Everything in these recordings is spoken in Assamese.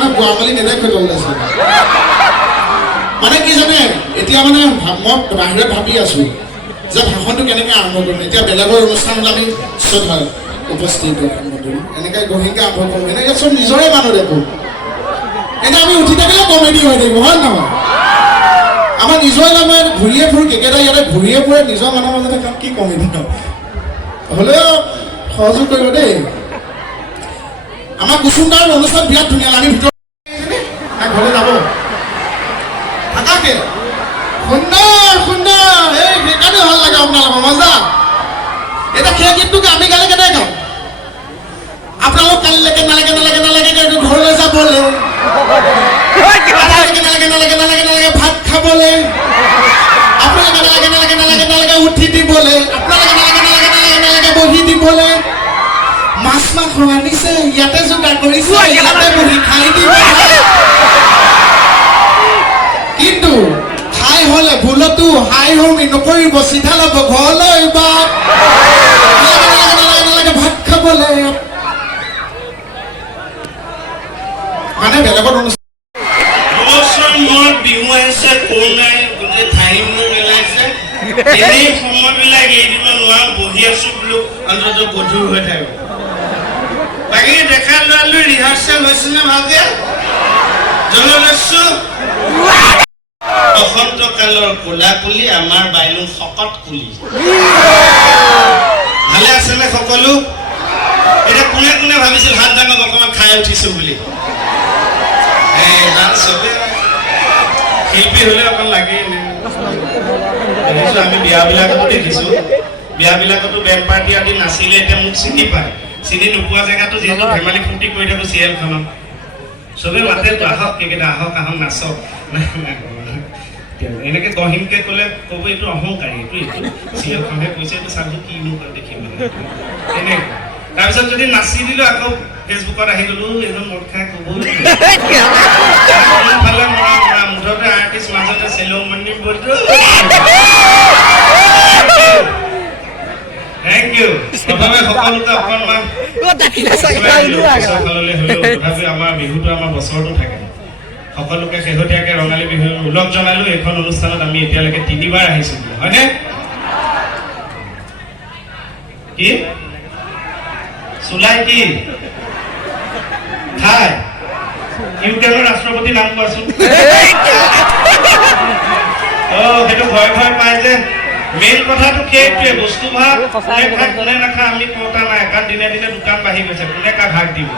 কাৰণে বুঢ়ামালি নেদেখে তললৈ চাই মানে কি জানে এতিয়া মানে মই বাহিৰত ভাবি আছো যে ভাষণটো কেনেকৈ আৰম্ভ কৰিম এতিয়া বেলেগৰ অনুষ্ঠানত আমি চব হয় উপস্থিত এনেকৈ গহীনকৈ আৰম্ভ কৰোঁ এনেকৈ চব নিজৰে মানুহ দেখো এনে আমি উঠি থাকিলে কমেডি হৈ থাকিব হয় নহয় আমাৰ নিজৰে নামে ঘূৰিয়ে ফুৰোঁ কেইকেইটা ইয়াতে ঘূৰিয়ে ফুৰে নিজৰ মানুহৰ মাজতে কাম কি কমেডি হ'লেও সহযোগ কৰিব দেই আমাৰ কুসুমদাৰ অনুষ্ঠান বিৰাট ধুনীয়া আমি ভিতৰত ঘৰলৈ যাব থাকাকে সুন্দৰ সুন্দৰ এই সেইকাৰণে ভাল লাগে আপোনালোকৰ মজা এটা সেই গীতটোকে আমি গালে কেনেকৈ গাওঁ আপোনালোক কালিলৈকে নালাগে নালাগে নালাগে ঘৰলৈ যাবলৈ নালাগে নালাগে নালাগে নালাগে নালাগে ভাত খাবলৈ আপোনালোকে নালাগে নালাগে নালাগে নালাগে উঠি দিবলৈ আপোনালোকে নালাগে নালাগে নালাগে নালাগে বহি দিবলৈ মাছ মাংস আনিছে ইয়াতে যোগাৰ কৰিছে ইয়াতে বহি খাই দিব কিন্তু হাই হলে ভুলতো হাই হমি নকৰিব চিধা ল'ব ঘৰলৈ বা নালাগে ভাত খাবলৈ মানে বেলেগত অনুষ্ঠান বিহু আহিছে কৰোণাই গোটেই ঠাই মোৰ মিলাইছে এনেই সময়বিলাক এৰিব নোৱাৰো বহি আছো বোলো অন্তত গধুৰ হৈ থাকিব বাকী দেখা লোৱালৈ ৰিহাৰ্চেল হৈছিলে ভালকে জনলৈছো বসন্ত কালৰ কোলা কুলি আমাৰ বাইলুং শকত কুলি ভালে আছেনে সকলো এতিয়া কোনে কোনে ভাবিছিল হাত ডাঙৰ অকণমান খাই উঠিছো বুলি চবে শিল্পী হলে অকণ লাগেই দেখিছো আমি বিয়াবিলাকতো দেখিছো বিয়াবিলাকতো বেণ্ড পাৰ্টি আদি নাছিলে এতিয়া মোক চিনি পায় চিনি নোপোৱা জেগাতো যিহেতু ধেমালি ফূৰ্তি কৰি থাকো চিৰিয়েলখনত চবে মাতেতো আহক কেইকেইটা আহক আহক নাচক এনেকে গহীনকে ক'লে ক'ব এইটো অহংকাৰী এইটো চিৰিয়েলখনহে কৈছে এইটো চালো কিনো দেখিম এনেকুৱা তাৰপিছত যদি নাচি দিলো আকৌ ফেচবুকত আহি গলো এজন মদ খাই ক'ব ফালে মৰা মৰা মুঠতে আৰ্টিষ্ট মাজতে চেলো মন্দিৰ বলটো থেংক ইউ প্ৰথমে সকলোকে অকণমান তথাপি আমাৰ বিহুটো আমাৰ বছৰটো থাকে সকলোকে শেহতীয়াকৈ ৰঙালী বিহুৰ ওলগ জনালো এইখন অনুষ্ঠানত আমি এতিয়ালৈকে 3বাৰ আহিছো হয়নে কি চুলাই কি খাই ইউক্ৰেইনৰ ৰাষ্ট্ৰপতি নাম কোৱাচোন সেইটো ভয় ভয় পাই যে মেইন কথাটো সেইটোৱে বস্তু ভাগ কোনে খাই কোনে নাখায় আমি কওঁতা নাই কাৰণ দিনে দিনে দোকান বাঢ়ি গৈছে কোনে কা ভাগ দিব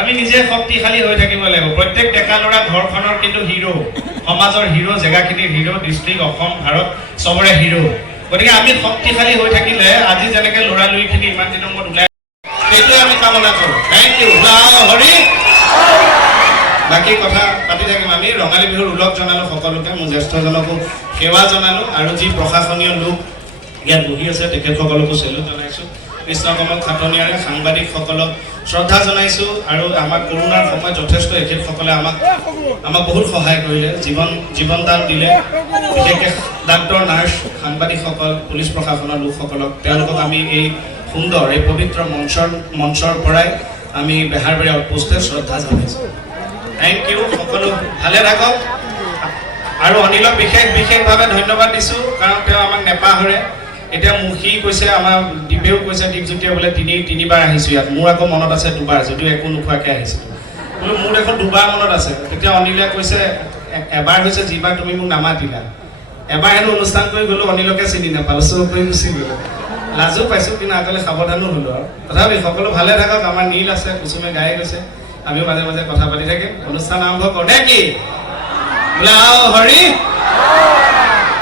আমি নিজে শক্তিশালী হৈ থাকিব লাগিব প্ৰত্যেক ডেকা ল'ৰা ঘৰখনৰ কিন্তু হিৰো সমাজৰ হিৰো জেগাখিনিৰ হিৰো ডিষ্ট্ৰিক্ট অসম ভাৰত চবৰে হিৰো গতিকে আমি শক্তিশালী হৈ থাকিলে আজি যেনেকে ল'ৰালৰিখিনি ইমান দিনৰ মূৰত ওলাই সেইটোৱে আমি কামনা কৰোঁ থেংক ইউ হৰি বাকী কথা পাতি থাকিম আমি ৰঙালী বিহুৰ ওলগ জনালো সকলোকে মোৰ জ্যেষ্ঠজনকো সেৱা জনালো আৰু যি প্ৰশাসনীয় লোক ইয়াত বহি আছে তেখেতসকলকো চেলুট জনাইছোঁ কৃষ্ণকমল খাটনিয়াৰে সাংবাদিকসকলক শ্ৰদ্ধা জনাইছোঁ আৰু আমাক কৰোণাৰ সময়ত যথেষ্ট এখেতসকলে আমাক বহুত সহায় কৰিলে জীৱন দান দিলে বিশেষকৈ ডাক্তৰ নাৰ্ছ সাংবাদিকসকল পুলিচ প্ৰশাসনৰ লোকসকলক তেওঁলোকক আমি এই সুন্দৰ এই পবিত্ৰ মঞ্চৰ পৰাই আমি বেহাৰবাৰী আউটপোষ্টে শ্ৰদ্ধা জনাইছোঁ থেংক ইউ সকলো ভালে থাকক আৰু অনিলক বিশেষভাৱে ধন্যবাদ দিছোঁ কাৰণ তেওঁ আমাক নেপাহৰে এতিয়া মুখী কৈছে আমাৰ দীপেও কৈছে দীপজ্যোতিয়ে বোলে 3বাৰ আহিছোঁ ইয়াত মোৰ আকৌ মনত আছে 2বাৰ যদিও একো নোখোৱাকৈ আহিছিলোঁ বোলো মোৰ এখন 2বাৰ মনত আছে তেতিয়া অনিলে কৈছে এবাৰ হৈছে যিবাৰ তুমি মোক নামাতিলা এবাৰ হেনো অনুষ্ঠান কৰি গ'লো অনিলকে চিনি নাপালোঁ চব কৰি গুচি গ'লো লাজো পাইছোঁ কিন্তু আগলৈ সাৱধানো হ'লোঁ আৰু তথাপি সকলো ভালে থাকক আমাৰ নীল আছে কুসুমে গাই গৈছে আমিও মাজে মাজে কথা পাতি থাকিম অনুষ্ঠান আৰম্ভ কৰোঁ নে কি বোলে হৰি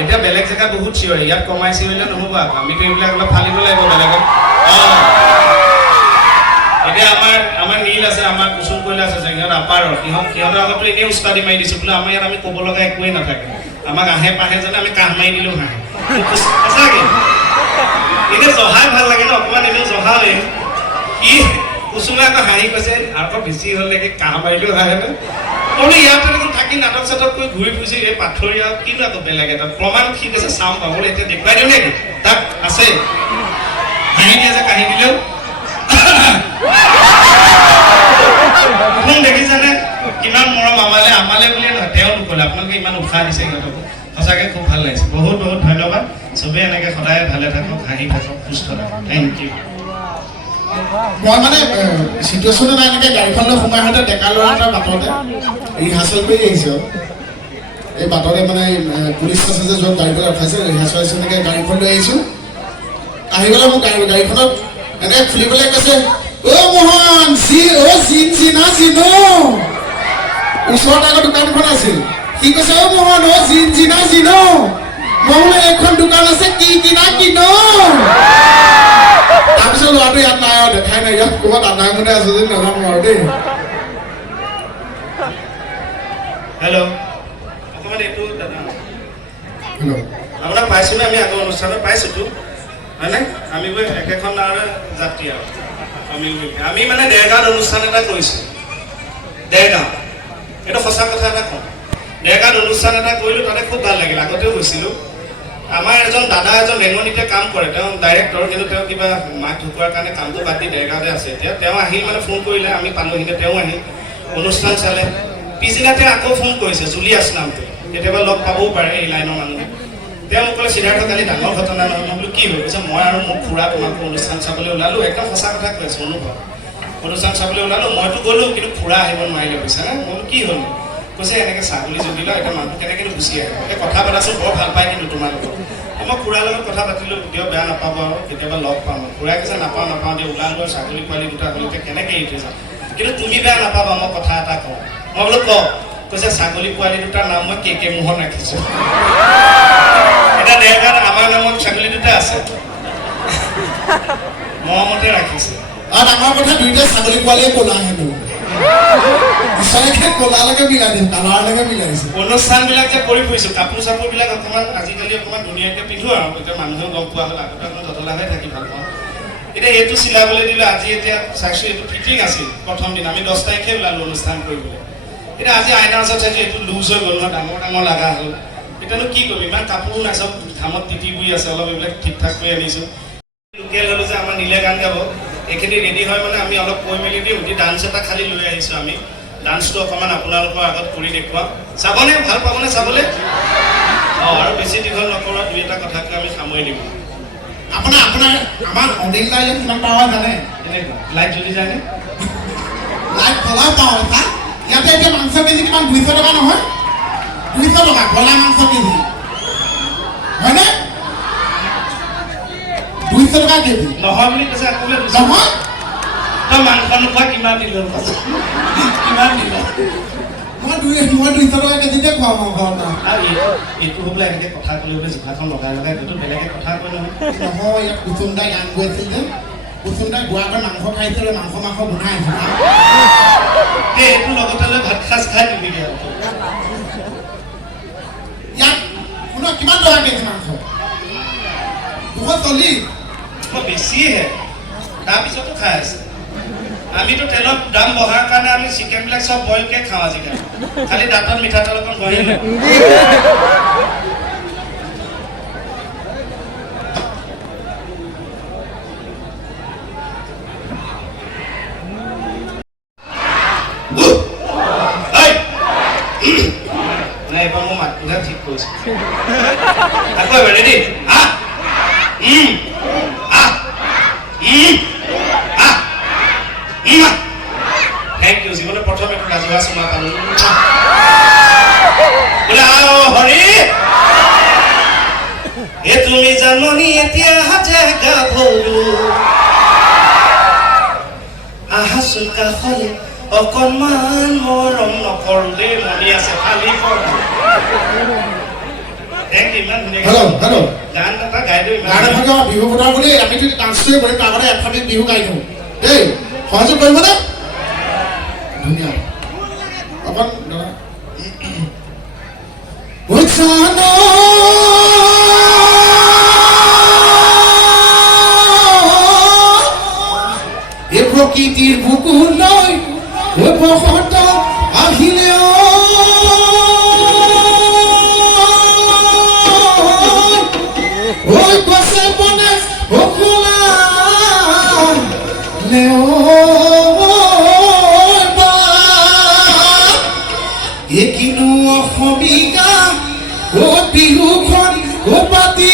এতিয়া বেলেগ জেগাত বহুত চিঞৰে ইয়াত কমাই চিঞৰিলে নহ'ব আকৌ আমিতো এইবিলাক অলপ ফালিব লাগিব বেলেগত এতিয়া আমাৰ নীল আছে আমাৰ কুসুম কৈলা আছে সিহঁত আপাৰৰ সিহঁতৰ আগতো এনেই উস্তাদি মাৰি দিছোঁ বোলে আমাৰ ইয়াত আমি ক'ব লগা একোৱেই নাথাকে আমাক আহে পাহে যেনে আমি কাহ মাৰি দিলেও হাঁহে সঁচাকৈ এতিয়া জহাই ভাল লাগে ন অকণমান এনেও জহাৱে কি কুসুমে আকৌ হাঁহি কৈছে আকৌ বেছি হ'লেকে কাহ মাৰিলেও হাঁহে নে মই ইয়াতে দেখোন থাকি নাটক চাটক কৰি ঘূৰি ফুৰিছোঁ এই পাথৰীয়া কিন্তু আকৌ বেলেগ এটা প্ৰমাণ ঠিক আছে চাওঁ পাবলৈ এতিয়া দেখুৱাই দিওঁ নেকি তাক আছে হাঁহি দিয়ে যে কাহি দিলেও কোন দেখিছেনে কিমান মৰম আমালে বুলিয়ে নহয় তেওঁ নকলে আপোনালোকে ইমান উৎসাহ দিছে সিহঁতক সঁচাকৈ খুব ভাল লাগিছে বহুত বহুত ধন্যবাদ চবেই এনেকৈ সদায় ভালে থাকক হাঁহি থাকক সুস্থ থাকক থেংক ইউ মই মানে চিটুৱেশ্যন এটা এনেকৈ গাড়ীখন লৈ সোমাই আহোঁতে ডেকা ল'ৰা এটা বাটতে ৰিহাৰ্চেল কৰি আহিছে এই বাটতে মানে পুলিচ আছে যে য'ত গাড়ীবিলাক ৰখাইছে ৰিহাৰ্চেল আছে এনেকৈ গাড়ীখন লৈ আহিছোঁ আহি গ'লে মোক গাড়ীখনত এনেকৈ খুলিবলৈ কৈছে অ' মোহন জিনা জিনো ওচৰত আগৰ দোকানখন আছিল সি কৈছে অ' মোহন জিনা জিনো মই বোলে এইখন দোকান আছে কি কিনা কিনো তাৰপিছত ল'ৰাটো ইয়াত নাই আৰু দেখাই নাই ইয়াত ক'ৰবাত আন্ধাৰমতে আছে যদি নাজানো আৰু দেই হেল্ল' অকণমান এইটো দাদা হেল্ল' আপোনাক পাইছোঁ নে আমি আগৰ অনুষ্ঠানত পাইছোঁতো হয়নে আমি গৈ একেখন নাৱৰে যাত্ৰী আৰু আমি মানে দেৰগাঁৱত অনুষ্ঠান এটা কৰিছোঁ দেৰগাঁও এইটো সঁচা কথা এটা কওঁ দেৰগাঁৱত অনুষ্ঠান এটা কৰিলোঁ তাতে খুব ভাল লাগিল আগতেও গৈছিলোঁ আমাৰ এজন দাদা এজন ৰেঙনিতে কাম কৰে তেওঁ ডাইৰেক্টৰ কিন্তু তেওঁ কিবা মাক ঢুকোৱাৰ কাৰণে কামটো বাদ দি দেৰগাঁৱতে আছে এতিয়া তেওঁ আহিল মানে ফোন কৰিলে আমি পালোহিনে তেওঁ আহিল অনুষ্ঠান চালে পিছদিনাতে আকৌ ফোন কৰিছে জুলিয়াছ নামটো কেতিয়াবা লগ পাবও পাৰে এই লাইনৰ মানুহে তেওঁ মোক ক'লে সিদ্ধাৰ্থ কালি ডাঙৰ ঘটনা নহয় মই বোলো কি হৈ গৈছে মই আৰু মোৰ খুৰা তোমালোকৰ অনুষ্ঠান চাবলৈ ওলালোঁ একদম সঁচা কথা কৈ আছোঁ অনুভৱ অনুষ্ঠান চাবলৈ ওলালোঁ মইতো গ'লোঁ কিন্তু খুৰা আহিব নোৱাৰিলে বুজিছানে মই বোলো কি হ'ল কৈছে এনেকৈ ছাগলী জগিল এতিয়া মানুহ কেনেকৈ গুচি আহে এই কথা পতাচোন বৰ ভাল পায় কিন্তু তোমালোকৰ মই খুৰাৰ লগত কথা পাতিলোঁ কেতিয়াও বেয়া নাপাব আৰু কেতিয়াবা লগ পাম খুৰাই কৈছে নাপাওঁ দিয়া ওলালোঁ ছাগলী পোৱালি দুটা হ'লকৈ কেনেকৈ এৰি থৈ যাম কিন্তু তুমি বেয়া নাপাবা মই কথা এটা কওঁ মই বোলো কওঁ কৈছে ছাগলী পোৱালি দুটাৰ নাম মই কে মোহন ৰাখিছোঁ এতিয়া দেৰগাঁৱত আমাৰ নামত ছাগলী দুটা আছে মৰমতে ৰাখিছে আৰু ডাঙৰ কথা দুইটাই ছাগলী পোৱালিয়ে ক'লা হেনো ক'লালৈকে মিলাই দিম কালাৰলৈকে মিলাই দিছে অনুষ্ঠানবিলাক যে কৰি ফুৰিছোঁ কাপোৰ চাপোৰবিলাক অকণমান আজিকালি অকণমান ধুনীয়াকৈ পিন্ধো আৰু এতিয়া মানুহেও গম পোৱা হ'ল আগতে অকণমান জতলা হৈ থাকি ভাল পাওঁ এতিয়া এইটো চিলাবলৈ দিলোঁ আজি এতিয়া চাইছোঁ এইটো ফিটিং আছিল প্ৰথম দিন আমি 10 তাৰিখে ওলালোঁ অনুষ্ঠান কৰিবলৈ এতিয়া আজি আইনাৰ ওচৰত চাইছোঁ এইটো লুজ হৈ গ'ল নহয় ডাঙৰ লগা হ'ল এতিয়ানো কি কৰিম ইমান কাপোৰো নাই চব ঘামত তিতি বুই আছে অলপ এইবিলাক ঠিক ঠাক কৰি আনিছোঁ লোকেল হ'লোঁ যে আমাৰ নীলে গান গাব এইখিনি ৰেডি হয় মানে আমি অলপ কৈ মেলি দিওঁ দি ডান্স এটা খালি লৈ আহিছোঁ আমি ডান্সটো অকণমান আপোনালোকৰ আগত কৰি দেখুৱাম চাবনে ভাল পাবনে চাবলৈ আৰু বেছি দীঘল নকৰা দুই এটা কথাকে আমি সামৰি দিম আপোনাৰ আমাৰ অনিল দাই কিমান পাৱাৰ জানে এনেকুৱা লাইট জ্বলি যায়নে লাইট ফলাও পাওঁ এটা ইয়াতে এতিয়া মাংস কেজি কিমান 200 টকা নহয় 200 টকা ব্ৰইলাৰ মাংস কেজি হয়নে 200 টকা কেজি নহয় বুলি কৈছে আকৌ নহয় তই মাংস নোখোৱা কিমান দিল কিমান দিল মই 200 টকা কেজিতে খোৱাওঁ মাংস আৰু এইটো হ'বলৈ এনেকৈ কথা ক'লে বোলে জিভাখন লগাই এইটো বেলেগে কথা কয় নহয় ইয়াত কুচুম দাই গান গৈ আছিল যে কুচুম দাই গোৱাকৈ মাংস খাইছে মাংস বনাই আছে এইটো লগতে লৈ ভাত সাজ খাই দিবি ইয়াত শুনক কিমান টকা কেজি মাংস 240 বেছিহে তাৰপিছতো খাই আছে আমিতো তেলৰ দাম বঢ়াৰ কাৰণে আমি চিকেনবিলাক চব বইলকৈ খাওঁ আজিকালি খালি দাঁতত মিঠাতেল অকণ বহি এইবাৰ মোৰ মাতটোহে ঠিক কৰিছে আকৌ এবাৰ ৰেডি থেংক ইউ জীৱনত প্ৰথম এইটো ৰাজহুৱা চুমা পালোঁ বোলে হৰি এ তুমি জাননি এতিয়া জেগা ভৰু আহাচোন কাষলে অকণমান মৰম নকৰোঁ দেই মনি আছে খালি গান এটা গাই দিওঁ বিহু বতৰ বুলি আমি যদি ডান্সটোৱে কৰিম আগতে এফালে বিহু গাই দিওঁ দেই সহযোগ কৰিবনে ধুনীয়া অকণ এই প্ৰকৃতিৰ বুকুলৈ আহিলে গছে বনে বকুলা বিহুখন পাতি